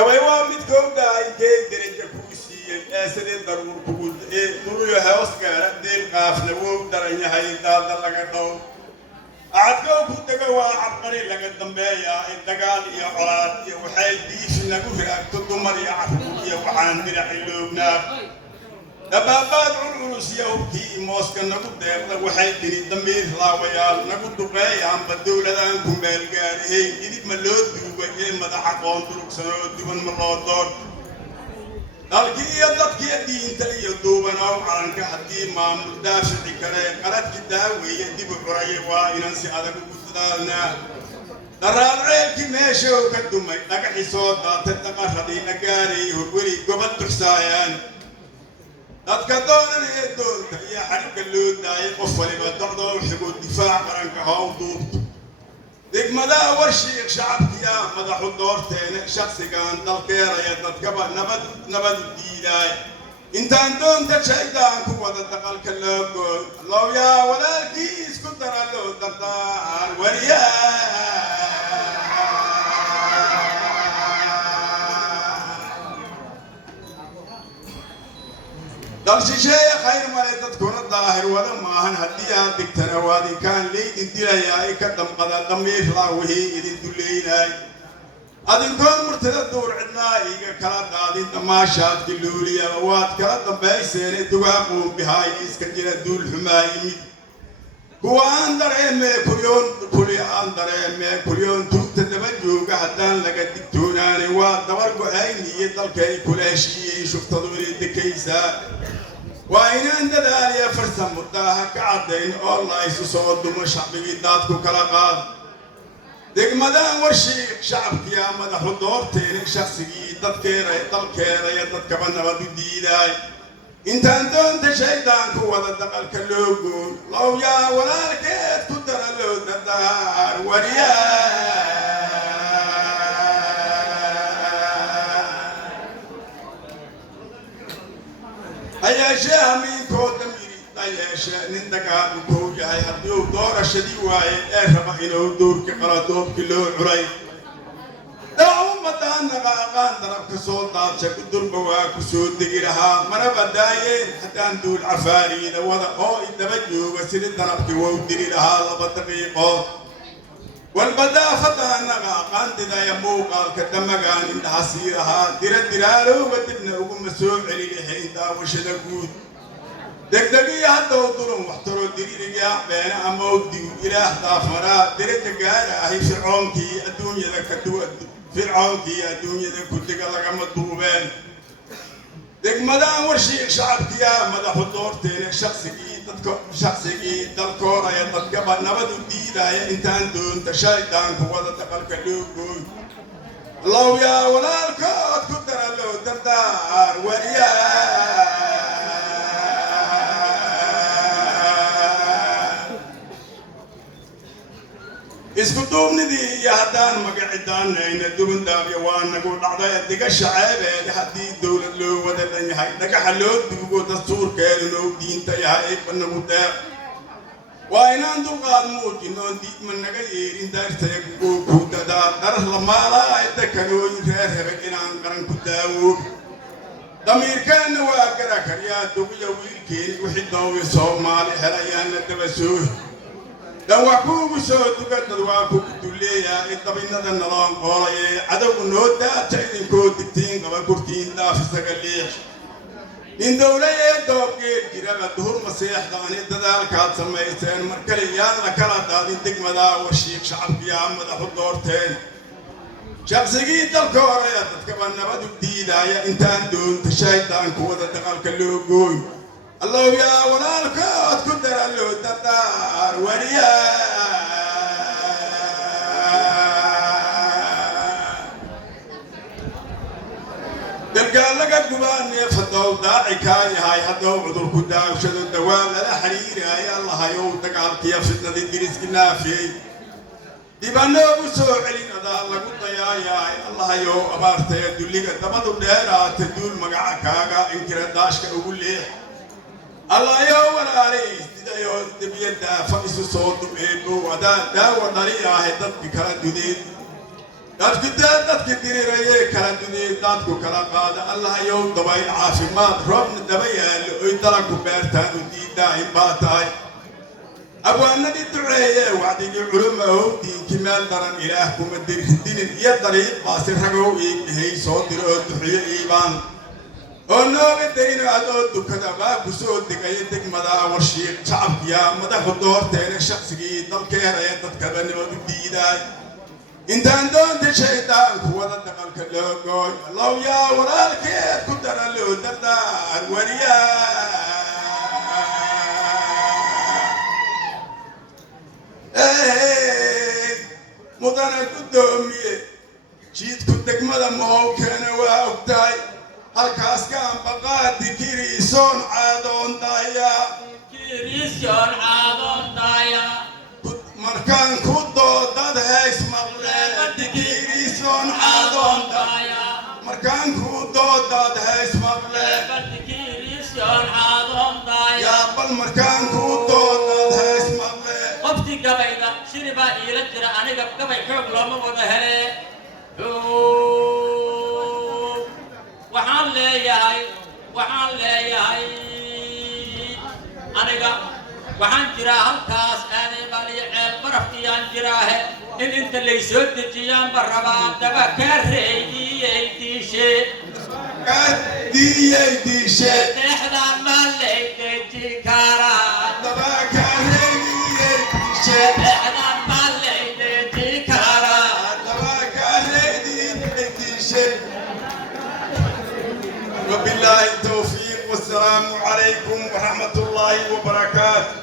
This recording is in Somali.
كويوا متكون داي كي درجة كوسي أسد ضرور كود نروي هوسكار ديل قافل وبدرني هاي دال لقطو عدكو كتجوا عبقري لقدم بيا الدجال يا عراد يا وحيد ديش نقول تدمر يا عفو يا وحان درحلوبنا دبابات الروسية وكي موسكو نقول ده وحيد دني دمير لا ويا نقول دبي عم بدولة أنكم بالجاري هي جديد ملود وجه مدح قانون سنود دون مرادور لكن يدك يدين تلي يدوبنا وعن كحدي ما مدافع كره قرات كده ويدي بقرية وينسي هذا بقصدنا الرابع كي ماشي وكدومي لقى حصاد تتقهدي نجاري وقولي قبل تحسايان أتكلم الدول يا حرق اللود داي قفلي بدرده وحقول دفاع قرنك هاودوب دegmada warshiikh shacabkiya madaxu doorteen shakhsigan dalkeeraya dadkaba nabad diiday intaan doonta shaydaan ku wada daqalka loo yaa walaalkiis ku dara loo dardaar wariyaa dalshisheeye khayr male dadkuna daahir wada maahan haddii aad digtana waadi kaan leydin dilayaa ay ka damqada damiir laawihii idin duleynay adinkoon murtada duur cidnaa iiga kala daadin damaashaadki luuliya waad kala dambayseene dugaaquun bihaay iska jira duul xumaa yimid kuwa aan dareemee kulyoon tugta daba jooga haddaan laga digtoonaane waa dabar go-ayniyo dalkay kula heshiiyey shuftadu inay dekaysaa وإن دلالي فرسم مداها كعدين الله يسوع دم شعبي داتكو كلاقاد دegmada warshiikh shacabkii amada xudoorteen shakhsigii dalkeera ya dadkaba nabad u diiday intaan doonta shaydaanku wada daqalka loo goon low yaa walaalkeed ku dara loo dardaar wariyaa ayaashaa miinkooda miri ayaashaa nin dagaal u kow yahay haddii uu doorashadii waaye ee raba inuu duurka qaladoobki loo culay ummadaan naqaaqaan darabka soo daadsha durba waa ku soo degi lahaa mana badaayeen haddaan duul cafaariida wada oo idaba jooga sidii darabki wou diri lahaa 2 daqiiqood والبدافة نقاقان دايا موقالك دمقان اندها سيرها ديرالو ودبنا وقم مسوع علي لحين دا وشدقود دقدقية حتى وطرم واحتروا ديري يا بين أمود ديو إله دافرا ديرت قارة هي فرعونكي الدنيا ذا فرعونكي الدنيا ذا كنت قلق مطلوبين دegmada warshiikh shacabkiya madaxu doorteen shakhsigii dalkooda ee dadkaba nabad u diidaya intaan doonta shaydaanku wada daqalka loo gooy allow yaa walaalkood ku dara loo dardaar wariyaa isku duubnidii iyo haddaan magacidaanayna dubandaabiya waa nagu dhacday adiga shaceebeed haddii dowlad loo wada dhan yahay dhagaxa loo duugo dastuurkeeduna u diinta yahay banagu deeq waa inaan dulqaad muujinoon diidma naga yeerin daartaya ku dadaal dharar lamaalaa inta kanooyin reer hebay inaan qaran ku daawoob damiirkeenna waa garakaryaa dugiya wiilkeeni wixii doowi soomaali helayaanna daba soohi دواكو مسود قدر واكو بدوليا الطبينة النظام قولي عدو نودا تايدين كود دكتين قبل كورتين دا في سقليش من دولة دوكير كيرا دهور مسيح داني ددال كات سميتين مركليان لكلا دادين دegmada warshiikh shacabkii amada xudoorteen shakhsigii dalkooda ya dadkaba nabad u diidaya intaan doonta shaydaanku wada daqalka loo gooy الله يا ولالكود كدر له دردار وريا دلقال لك قبان يفضل داعي كاي هاي هدو عذر كدا وشد الدوام لا حرير يا الله يو دقال كيف فتنة الدرس كنا في ديبانو بسوع علينا دا الله قد يا الله يو أبارت يدلك دبدو ديرا تدول مقع كاغا انكر داشك أقول ليه الله يوم العريس تدايو تبيدا فايسو صوت بيدو ودا دا وداريا هدت بكرا جديد dadka diriirayay kala duniyay dadku kala qaada Allah yow dabayl caafimaad roobna daba yaalo oy dalku beertaan u diidaa in baataay abwaanadii duceeye wacdigii culumahow diinki meel daran ilaah kuma dirhidinin iyo dariiq baasi ragow iihay soo diro oo duxiyo iibaan oo nooga dayno adoo dukada baa ku soo degaya degmada warshiikh shacabkiya madaxu doorteena shaqsigii dalkeena ee dadkaba nabad u diidaay intaan doonta shaydaanku wada dhaqanka loo gooy allow yaa walaalkeed ku dara loo dardaan wariyaa mudana gudoomiye jiidku degmada mahowkeena waa ogtahay halkaas kaan baqaadi kiriisoon caadoon daaya markaan ku doodad heys maqleen kiriisoon caadoon daaya markaan ku doodad heys maqleen yaa bal markaan ku doodad heys maqleen qofti gabayda shiriba ila jira aniga gabay xoog looma wada hele waxaan leeyahay aniga waxaan jiraa halkaas aanay baliyo ceel barafkiyaan jiraahe in inta lay soo dejiyaan barabaa daba kaa reeyay diishe deexdaan maa lay deji karaa daba kaa reeyay diishe deexdaan maa lay deji karaa daba kaa reeyay diishe وبالله التوفيق والسلام عليكم ورحمة الله وبركاته.